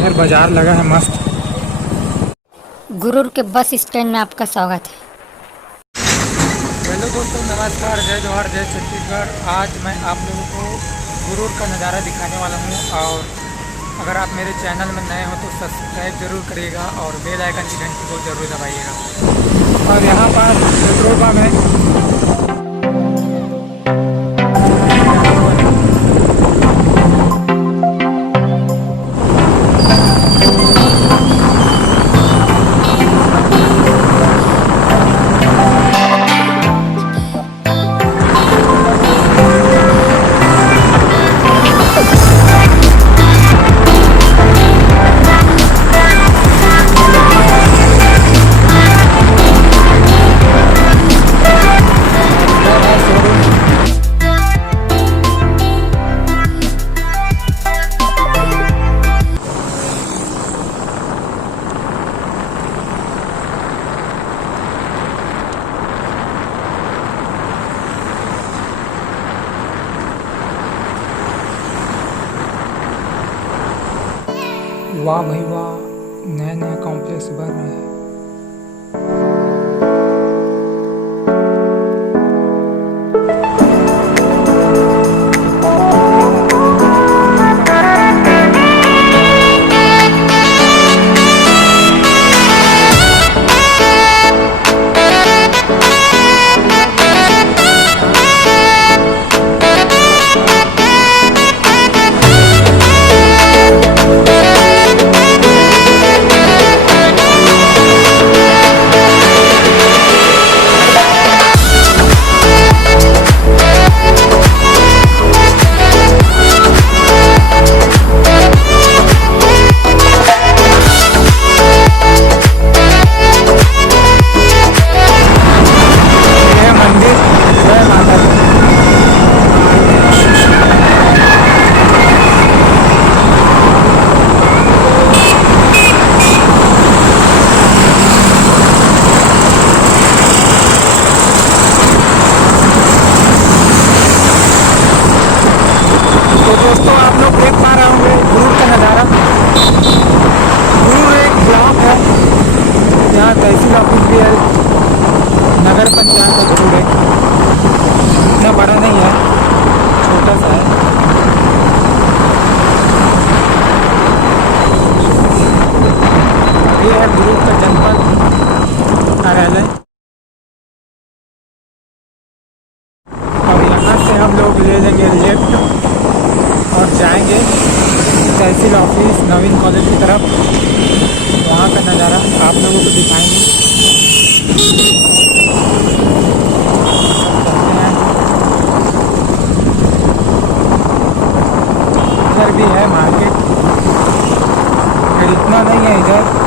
इधर बाजार लगा है मस्त। गुरुर के बस स्टैंड में आपका स्वागत है। हेलो दोस्तों, नमस्कार, जय जोहार, जय छत्तीसगढ़। आज मैं आप लोगों को गुरूर का नज़ारा दिखाने वाला हूँ। और अगर आप मेरे चैनल में नए हो तो सब्सक्राइब जरूर करिएगा और बेल आइकन की घंटी को जरूर दबाइएगा। और यहाँ पर पेट्रोल पंप है। वाह भाई वाह, नया नया कॉम्प्लेक्स बन रहा है। तो दोस्तों, आप लोग देख पा रहे होंगे गुरूर का नज़ारा। गुरूर एक ब्लॉक है, यहाँ तहसील ऑफिस भी है, नगर पंचायत का गुरूर है। इतना बड़ा नहीं है, छोटा सा है। ये है गुरूर का जनपद कार्यालय। और यहाँ से हम लोग ले लेंगे लेफ्ट और जाएंगे तहसील ऑफिस नवीन कॉलेज की तरफ। वहाँ का नज़ारा आप लोगों को दिखाएंगे। चलते हैं। इधर भी है मार्केट, फिर इतना नहीं है इधर।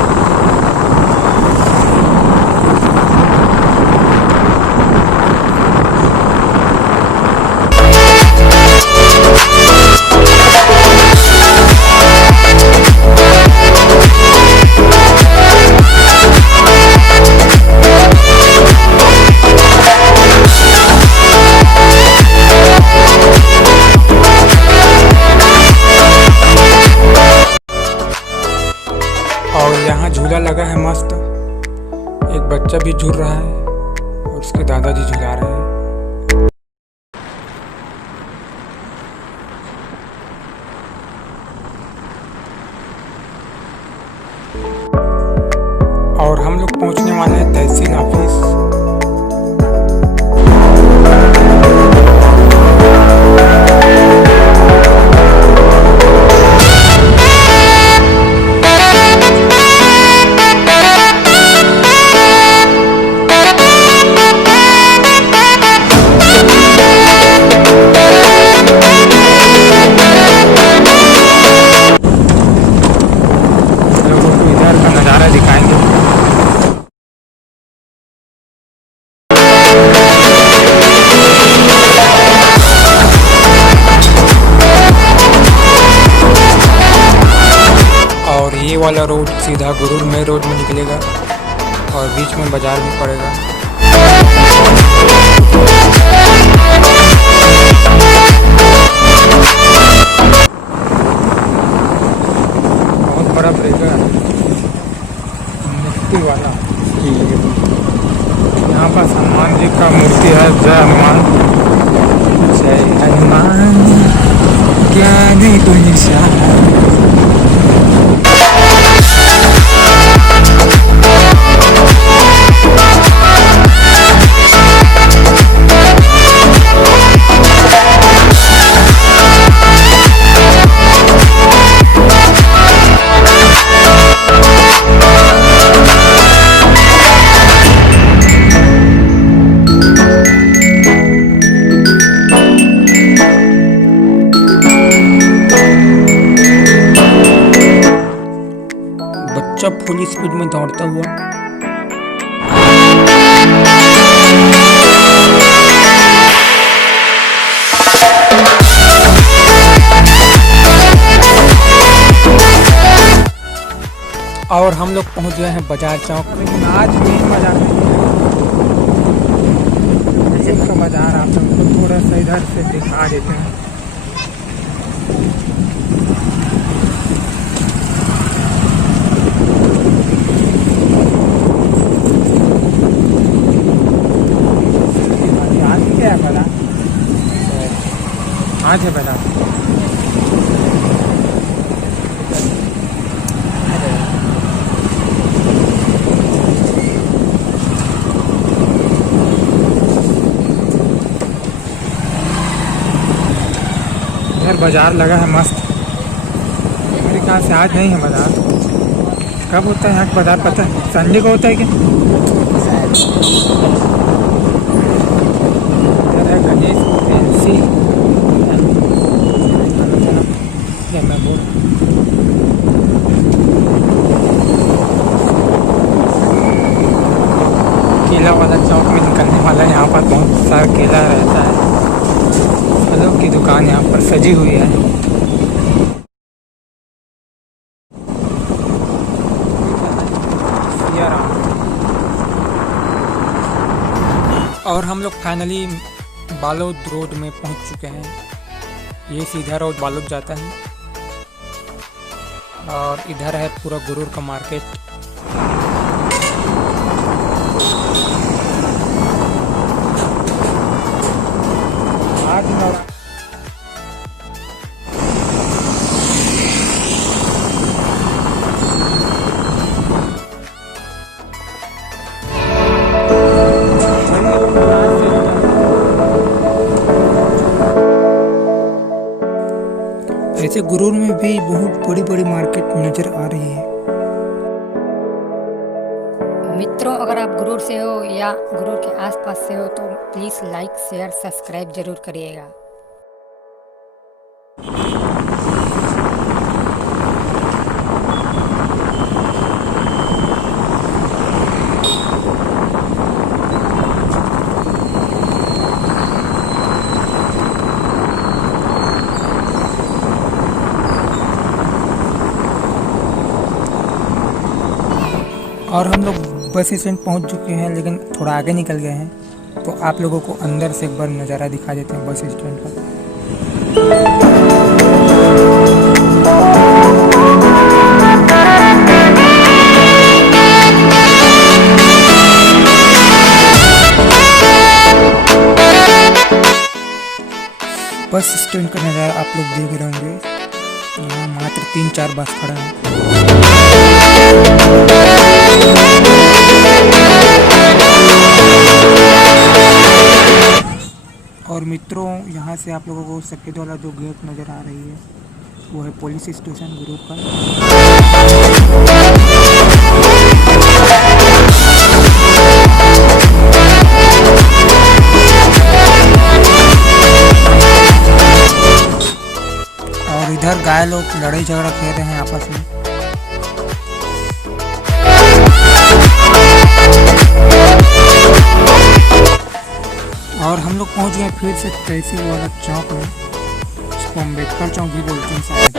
और यहाँ झूला लगा है मस्त। एक बच्चा भी झूल रहा है और उसके दादाजी झूला रहे हैं। और हम लोग पहुँचने वाले हैं तहसील ऑफिस। दिखाएंगे। और ये वाला रोड सीधा गुरूर में रोड में निकलेगा और बीच में बाजार भी पड़ेगा। बहुत बड़ा जय हनुमान, जय हनुमान ज्ञान गुण सागर। बच्चा फुल स्पीड में दौड़ता हुआ। और हम लोग पहुंच गए हैं बाजार चौक। लेकिन आज मेन बाजार नहीं है, इसका बाजार आप लोगों को थोड़ा सा इधर से दिखा देते हैं। आज क्या है बाजार? आज है बाजार। इधर बाजार लगा है मस्त। मेरे ख्याल से आज नहीं है बाजार। कब होता है यहाँ का बाजार पता है? संडे को होता है क्या? इधर है गणेश फैंसी। क्या मैं बोल, केला वाला चौक में निकलने वाला है। यहाँ पर बहुत सारा केला रहता है। फलों की दुकान यहाँ पर सजी हुई है। और हम लोग फाइनली बालोद रोड में पहुंच चुके हैं। ये सीधा रोड बालोद जाता है और इधर है पूरा गुरूर का मार्केट। ऐसे गुरूर में भी बहुत बड़ी बड़ी मार्केट नजर आ रही है। मित्रों, अगर आप गुरूर से हो या गुरूर के आसपास से हो तो प्लीज़ लाइक शेयर सब्सक्राइब जरूर करिएगा। और हम लोग बस स्टैंड पहुंच चुके हैं, लेकिन थोड़ा आगे निकल गए हैं। तो आप लोगों को अंदर से एक बार नज़ारा दिखा देते हैं बस स्टैंड का। बस स्टैंड का नज़ारा आप लोग देख रहे होंगे। यहाँ मात्र 3-4 बस खड़ा है। और मित्रों, यहाँ से आप लोगों को सफ़ेद वाला जो गेट नज़र आ रही है वो है पुलिस स्टेशन गुरूर का। और इधर गाय लोग लड़ाई झगड़ा खेल रहे हैं आपस में। और हम लोग पहुंच गए फिर से तहसील वाला चौक में, इसको अम्बेडकर चौक भी बोलते हैं शायद।